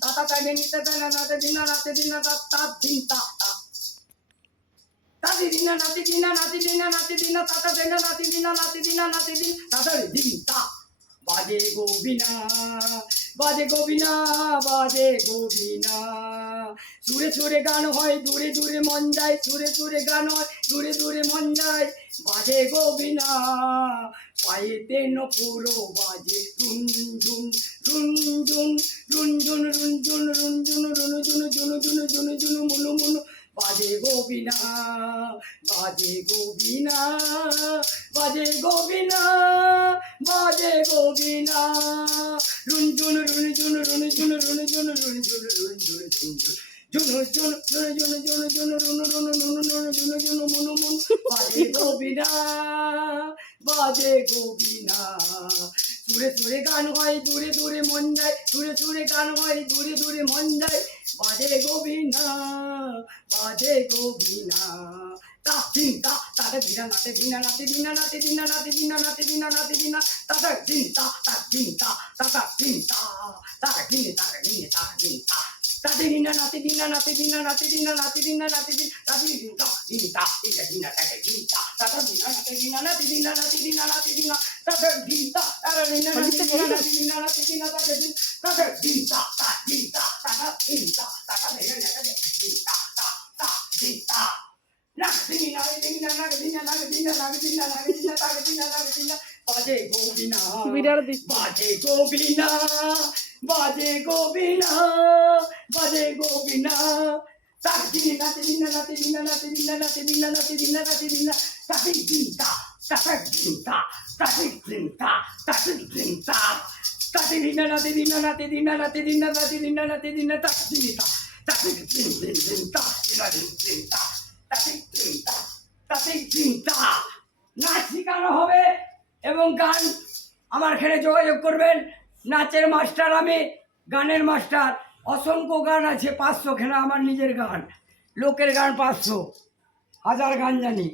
তাতা তাইনে নিতে তাইনা নাতে দিনা নাতে দিনা তাতা দিনতা তাতি দিনা নাতি দিনা নাতি দিনা নাতি দিনা তাতা তাইনা নাতি দিনা নাতি দিনা নাতি দিন তাতা দিনতা বাজে গোবিনা বাজে গোবিনা বাজে গোবিনা সুরে সুরে গান হয় দূরে দূরে মন যায় সুরে সুরে গান হয় দূরে দূরে মন যায় বাজে গোবিনা পায়েতে নপুরো বাজে রুন ঝুন রুন ঝুন রুন ঝুন রুন ঝুন রুন ঝুন রুন ঝুন ঝুন ঝুন ঝুন ঝুন মুনু মুনু বাজে গোবিনা বাজে গোবিনা বাজে গোবিনা বাজে গোবিনা রুন ঝুন রুন ঝুন রুন ঝুন রুন ঝুন রুন ঝুন রুন ঝুন ঝুন ঝুন ঝুন ঝুন ঝুন ঝুন রুন রুন রুন রুন ঝুন ঝুন মুনু মুনু বাজে গোবিনা বাজে গোবিনা সুরে সুরে গান হয় দূরে দূরে মন যায় সুরে সুরে গান হয় দূরে দূরে মন যায় বাজে গোবিনা বাজে গোবিনা তা চিন্তা তাতে দিনা নাতে দিনা নাতে দিনা নাতে দিনা নাতে দিনা নাতে দিনা নাতে দিনা তাতে চিন্তা তার চিন্তা তাতা চিন্তা তার দিনে তার দিনে তার চিন্তা তাতে দিনা নাতে দিনা নাতে দিনা নাতে দিনা নাতে দিনা নাতে দিন তাতে চিন্তা চিন্তা এটা দিনা তাকে চিন্তা তাতে দিনা নাতে দিনা নাতে দিনা নাতে দিনা নাতে দিনা তাতে চিন্তা তার দিনা নাতে দিনা নাতে দিনা নাতে দিনা তাতে দিন তাতে চিন্তা তার চিন্তা তাতা চিন্তা তাতা দিনা নাতে চিন্তা তা তা চিন্তা বাজে গোবিনা বাজে গোবিনা বাজে গোবিনা বাজে গোবিনা তাকে নাতে দিনা নাতে দিনা নাতে দিনা নাতে দিনা নাতে দিনা নাতে দিনা তাকে চিন্তা তাকে চিন্তা তাকে চিন্তা তাকে চিন্তা তাকে দিনা নাতে দিনা নাতে দিনা নাতে দিনা নাতে দিনা নাতে দিনা তাকে চিন্তা তাকে চিন্তা চিন্তা তাতে চিন্তা নাচ শেখানো হবে এবং গান আমার এখানে যোগাযোগ করবেন নাচের মাস্টার আমি গানের মাস্টার অসংখ্য গান আছে 500 খানা আমার নিজের গান লোকের গান 500 হাজার গান জানি